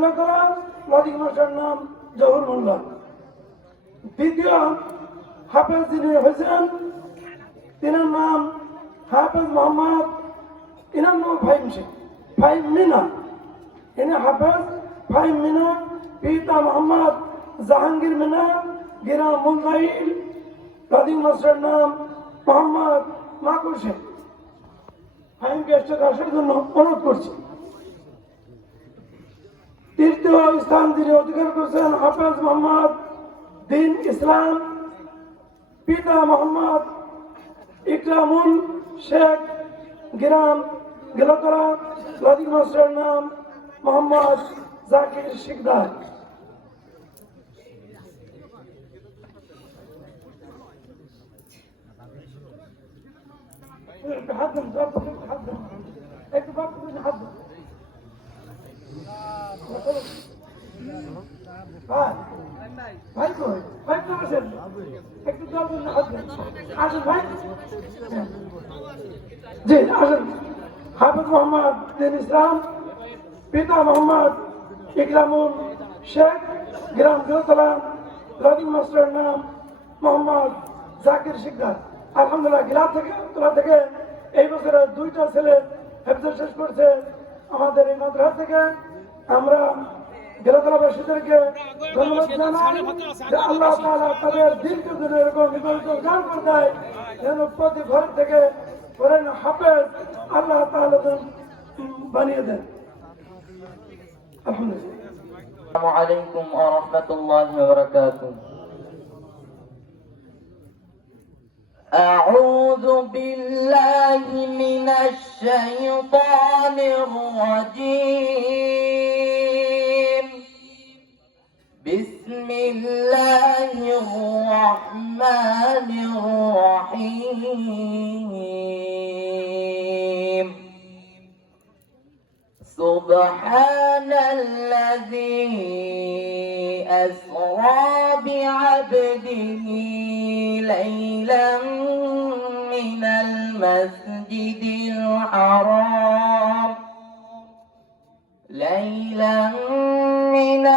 গেলাতলা logic master নাম জহুর মোল্লা। দ্বিতীয় হাফেজ যিনি হয়েছেন তিনার নাম হাফেজ মোহাম্মদ, ইনার নাম ফাইম মিনা। ইনি হাফেজ ফাইম মিনা, পিতা মোহাম্মদ জাহাঙ্গীর মিনা, গ্রাম মুন্দাইল, লজিক মাস্টার নাম মোহাম্মদ মাকুর শেখ। ফাইমকে স্টেজে আসার জন্য অনুরোধ করছি। তৃতীয় স্থান যিনি অধিকার করেছেন হাফেজ মোহাম্মদ দিন ইসলাম, পিতা মোহাম্মদ ইকরামুল শেখ, গ্রাম গেলাতলা, লজিক মাস্টার নাম মোহাম্মদ জাকির শিকদার। হাত দেন, একটু হাত দেন। ভাই কই ভাই তো আসেন, একটু জলদিন হাত দেন। আসেন ভাই, জি আসেন। হাফেজ মোহাম্মদ দিন ইসলাম, পিতা মোহাম্মদ ইকরামুল শেখ, গ্রাম গেলাতলা, লজিক মাস্টার নাম মোহাম্মদ জাকির শিকদার। আলহামদুলিল্লাহ গেলাতলা থেকে এই বছরে 2টা ছেলে হেফজ শেষ করছে আমাদের এই মাদ্রাসা থেকে। আমরা গেলাতলাবাসীদেরকে ধন্যবাদ জানাই যে আল্লাহ তাআলা তাদের দিনকে দিন এরকম বিপরীত জ্ঞান করে দেয়, যেন প্রতি ঘর থেকে করেন হাফেজ আল্লাহ তাআলা বানিয়ে দেন। আলহামদুলিল্লাহ। আসসালামু আলাইকুম ওয়া রাহমাতুল্লাহি ওয়া বারাকাতুহু। أعوذ بالله من الشيطان الرجيم. بسم الله الرحمن الرحيم. سبحان الذي أسرى بعبده ليلا من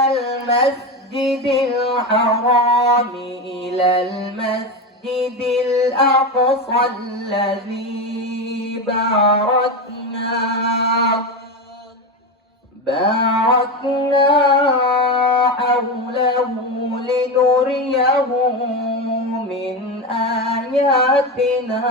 المسجد الحرام إلى المسجد الأقصى الذي باركنا حوله لنريه من آياتنا